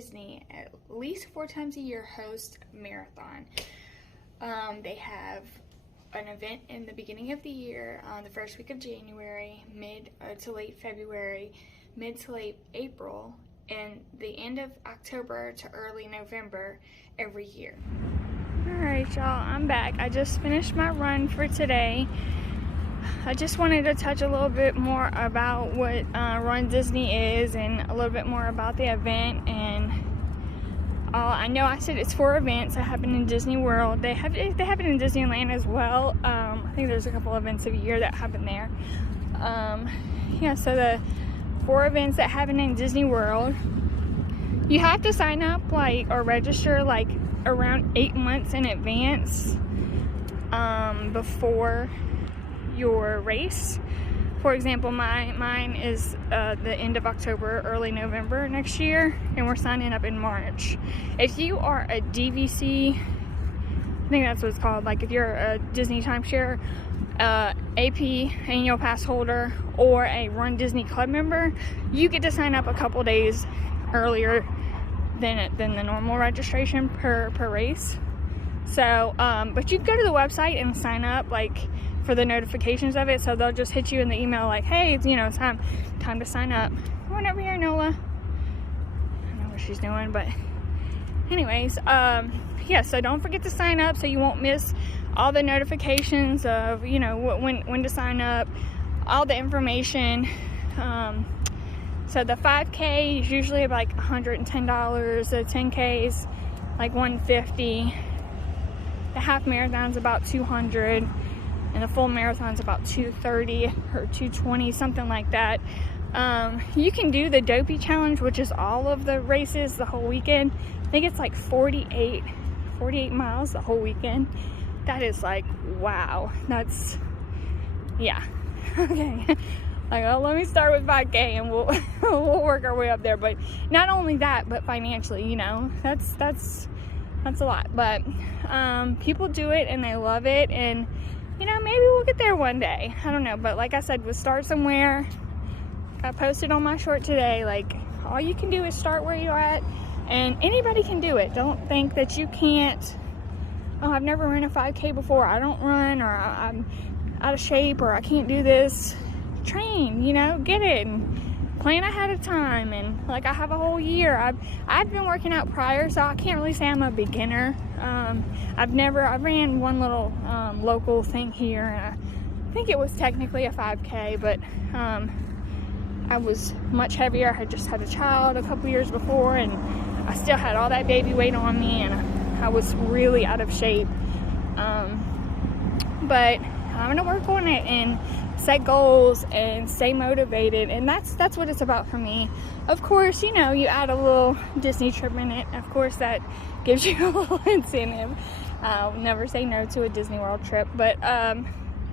Disney at least 4 times a year hosts a marathon. They have an event in the beginning of the year, on the first week of January, mid to late February, mid to late April, and the end of October to early November every year. Alright y'all, I'm back. I just finished my run for today. I just wanted to touch a little bit more about what Run Disney is and a little bit more about the event. And I know I said it's 4 events that happen in Disney World. They have it in Disneyland as well. I think there's a couple events a year that happen there. Yeah, so the 4 events that happen in Disney World, you have to sign up or register around 8 months in advance before your race. For example, mine is the end of October, early November next year, and we're signing up in March. If you are a DVC, I think that's what it's called, if you're a Disney timeshare AP annual pass holder or a Run Disney Club member, you get to sign up a couple days earlier than the normal registration per race. So, but you can go to the website and sign up for the notifications of it. So they'll just hit you in the email hey, it's time to sign up. Come on over here, Nola. I don't know what she's doing, but anyways, yeah. So don't forget to sign up so you won't miss all the notifications of when to sign up, all the information. So the 5K is usually $110. The 10K is $150. The half marathon's about $200, and the full marathon's about $230 or $220, something like that. You can do the Dopey Challenge, which is all of the races the whole weekend. I think it's 48 miles the whole weekend. That is wow. That's, yeah. Okay. Let me start with 5K and we'll work our way up there. But not only that, but financially, that's a lot. But people do it and they love it, and maybe we'll get there one day. I don't know, but like I said, we'll start somewhere. I posted on my short today, all you can do is start where you're at, and anybody can do it. Don't think that you can't. Oh, I've never run a 5K before, I don't run, or I'm out of shape, or I can't do this. Train, get it, and plan ahead of time. And I have a whole year. I've been working out prior, so I can't really say I'm a beginner. I ran one little local thing here, and I think it was technically a 5K, but I was much heavier. I had just had a child a couple years before, and I still had all that baby weight on me, and I was really out of shape. But I'm gonna work on it and set goals and stay motivated, and that's what it's about for me. Of course, you add a little Disney trip in it. Of course, that gives you a little incentive. I'll never say no to a Disney World trip. But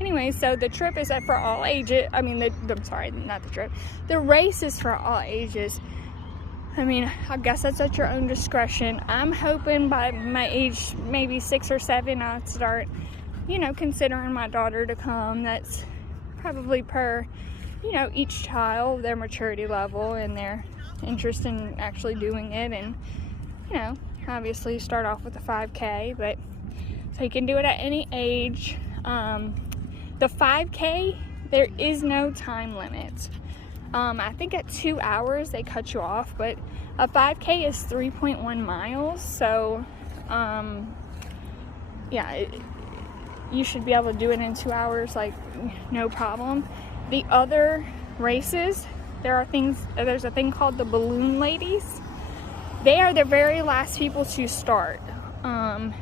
anyway, so the trip is for all ages. I'm sorry, not the trip. The race is for all ages. I guess that's at your own discretion. I'm hoping by my age, maybe 6 or 7, I'd start, considering my daughter to come. That's probably per, each child, their maturity level and their interest in actually doing it. And, obviously start off with a 5K, but so you can do it at any age. The 5K, there is no time limit. I think at 2 hours they cut you off, but a 5K is 3.1 miles. So, yeah, you should be able to do it in 2 hours, no problem. The other races, there's a thing called the Balloon Ladies. They are the very last people to start. And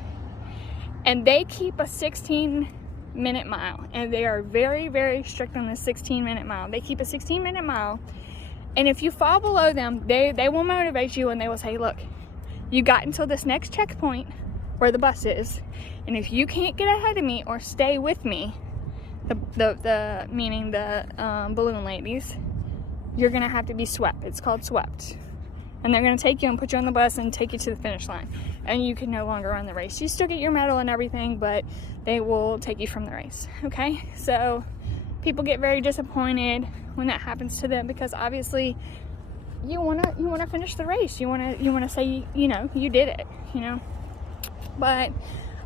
they keep a 16-minute mile. And they are very, very strict on the 16-minute mile. They keep a 16-minute mile. And if you fall below them, they will motivate you, and they will say, look, you got until this next checkpoint where the bus is, and if you can't get ahead of me or stay with me, meaning the Balloon Ladies, you're gonna have to be swept. It's called swept, and they're gonna take you and put you on the bus and take you to the finish line, and you can no longer run the race. You still get your medal and everything, but they will take you from the race. Okay, so people get very disappointed when that happens to them, because obviously you wanna finish the race. You wanna say, you know, you did it, you know. But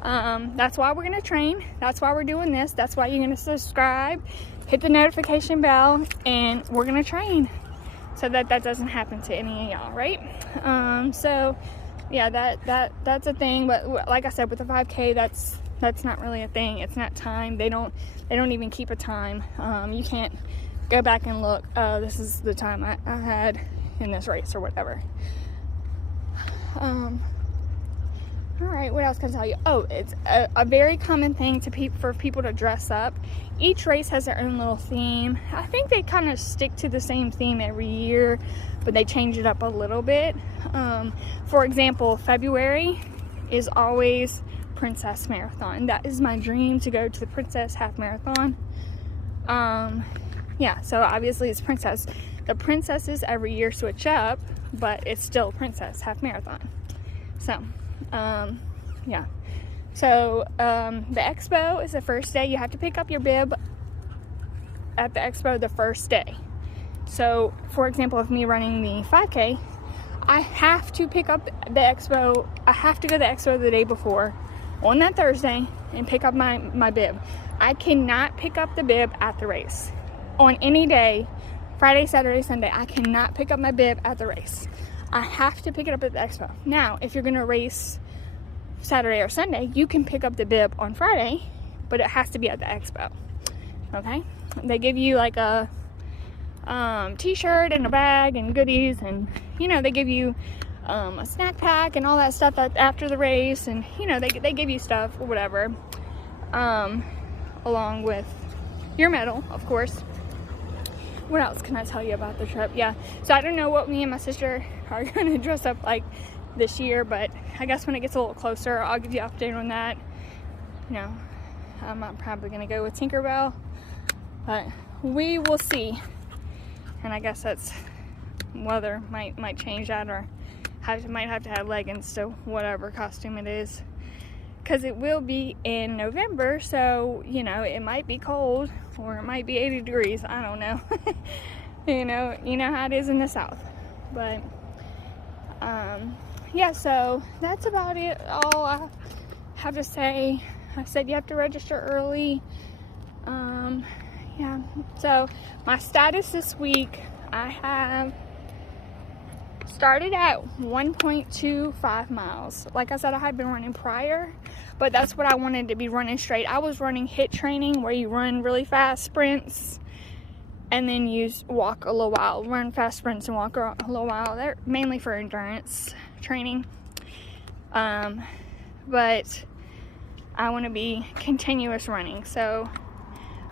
that's why we're gonna train. That's why we're doing this. That's why you're gonna subscribe, hit the notification bell, and we're gonna train so that doesn't happen to any of y'all, right? So yeah, that's a thing. But like I said, with the 5K, that's not really a thing. It's not time. They don't even keep a time. You can't go back and look, oh, this is the time I had in this race or whatever. All right, what else can I tell you? Oh, it's a very common thing for people to dress up. Each race has their own little theme. I think they kind of stick to the same theme every year, but they change it up a little bit. For example, February is always Princess Marathon. That is my dream, to go to the Princess Half Marathon. Yeah, so obviously it's Princess. The princesses every year switch up, but it's still Princess Half Marathon. So, yeah. So, the expo is the first day. You have to pick up your bib at the expo the first day. So, for example, of me running the 5K, I have to pick up the expo. I have to go to the expo the day before on that Thursday and pick up my bib. I cannot pick up the bib at the race. On any day, Friday, Saturday, Sunday, I cannot pick up my bib at the race. I have to pick it up at the expo. Now, if you're gonna race Saturday or Sunday, you can pick up the bib on Friday, but it has to be at the expo. Okay? They give you like a t-shirt and a bag and goodies, and you know, they give you a snack pack and all that stuff after the race, and you know, they give you stuff or whatever, along with your medal, of course. What else can I tell you about the trip? Yeah, so I don't know what me and my sister are gonna dress up like this year, but I guess when it gets a little closer, I'll give you an update on that. You know, I'm probably gonna go with Tinkerbell, but we will see. And I guess that's weather might change that, or might have to have leggings to whatever costume it is, because it will be in November. So you know, it might be cold, or it might be 80 degrees. I don't know. you know how it is in the South. But yeah, so that's about it. All I have to say. I said you have to register early. Yeah, so my status this week, I have started at 1.25 miles. Like I said, I had been running prior, but that's what I wanted to be running straight. I was running HIIT training, where you run really fast sprints and then you walk a little while, run fast sprints and walk a little while. They're mainly for endurance training. But I want to be continuous running. So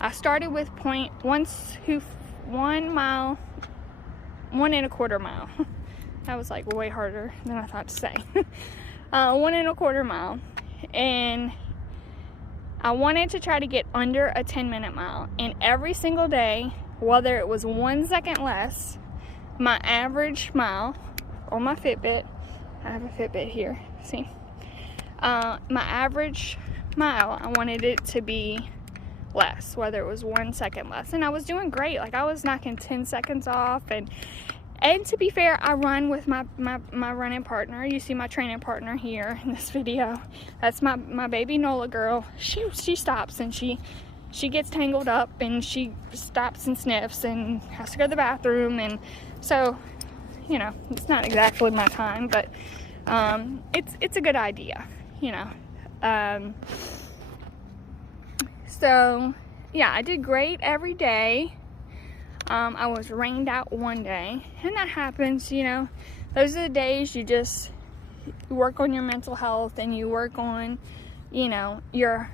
I started with 1 mile, 1.25 mile. That was like way harder than I thought to say. 1.25 mile. And I wanted to try to get under a 10-minute mile. And every single day, whether it was 1 second less, my average mile on my Fitbit, I have a Fitbit here, see? My average mile, I wanted it to be less, whether it was 1 second less. And I was doing great. Like, I was knocking 10 seconds off. And to be fair, I run with my running partner. You see my training partner here in this video. That's my baby Nola girl. She stops and she gets tangled up, and she stops and sniffs and has to go to the bathroom. And so, you know, it's not exactly my time, but it's a good idea, you know. So yeah, I did great every day. I was rained out one day, and that happens, you know. Those are the days you work on your mental health, and you work on, you know, your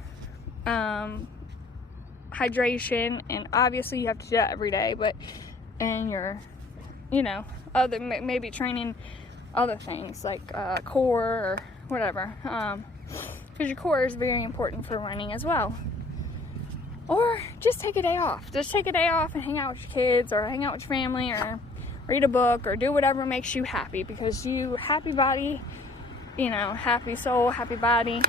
hydration, and obviously you have to do that every day, and your, you know, other, maybe training other things like core or whatever, because your core is very important for running as well. Or just take a day off. Just take a day off and hang out with your kids, or hang out with your family, or read a book, or do whatever makes you happy, because you, happy body, you know, happy soul, happy body,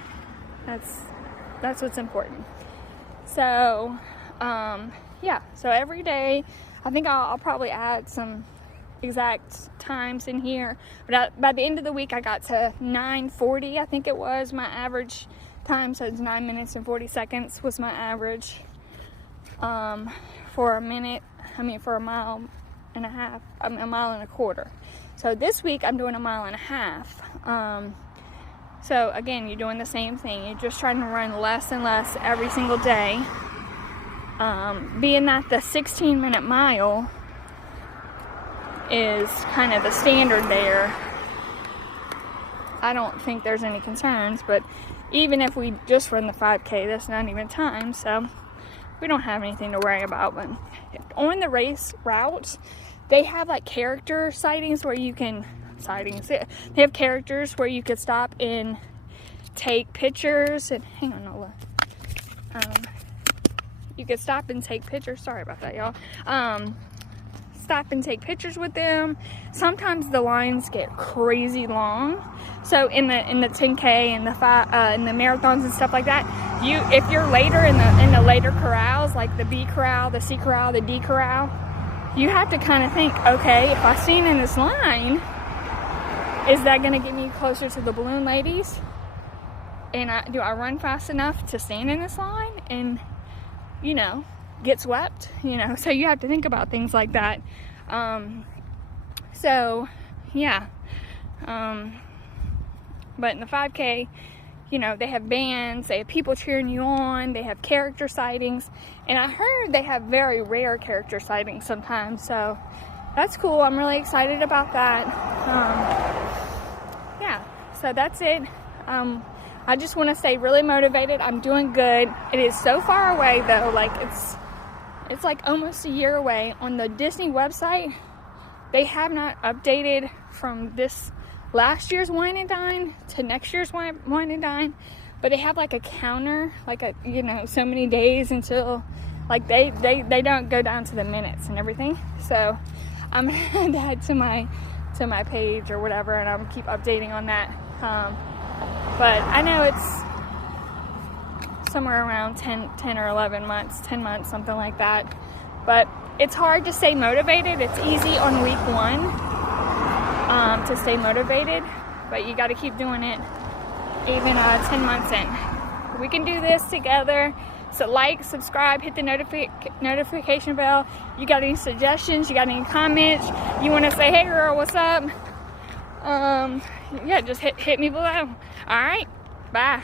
that's what's important. So yeah, so every day, I think I'll probably add some exact times in here, but by the end of the week I got to 9:40, I think it was my average time. So it's 9 minutes and 40 seconds was my average for a mile and a half, a mile and a quarter. So this week I'm doing a mile and a half. So again, you're doing the same thing. You're just trying to run less and less every single day. Being that the 16-minute mile is kind of the standard there, I don't think there's any concerns. But even if we just run the 5K, that's not even time, so we don't have anything to worry about. But on the race route, they have like character sightings where you can they have characters where you could stop and take pictures. And hang on, Nola. You could stop and take pictures. Sorry about that, y'all. Stop and take pictures with them. Sometimes the lines get crazy long. So in the 10K and the marathons and stuff like that, if you're later in the later corrals, like the B corral, the C corral, the D corral, you have to kind of think, okay, if I stand in this line, is that going to get me closer to the balloon ladies? And do I run fast enough to stand in this line and, get swept? So you have to think about things like that. Yeah. But in the 5K, they have bands, they have people cheering you on, they have character sightings, and I heard they have very rare character sightings sometimes, so that's cool. I'm really excited about that. Yeah, so that's it. I just want to stay really motivated. I'm doing good. It is so far away though, like it's like almost a year away. On the Disney website, they have not updated from this last year's Wine and Dine to next year's Wine and Dine, but they have like a counter, like so many days until, like they don't go down to the minutes and everything. So I'm gonna add to my page or whatever, and I'm keep updating on that. But I know it's somewhere around 10 or 11 months, 10 months, something like that. But it's hard to stay motivated. It's easy on week 1 to stay motivated, but you got to keep doing it even 10 months in. We can do this together. So like, subscribe, hit the notification bell. You got any suggestions? You got any comments? You want to say, hey girl, what's up? Yeah, just hit me below. All right, bye.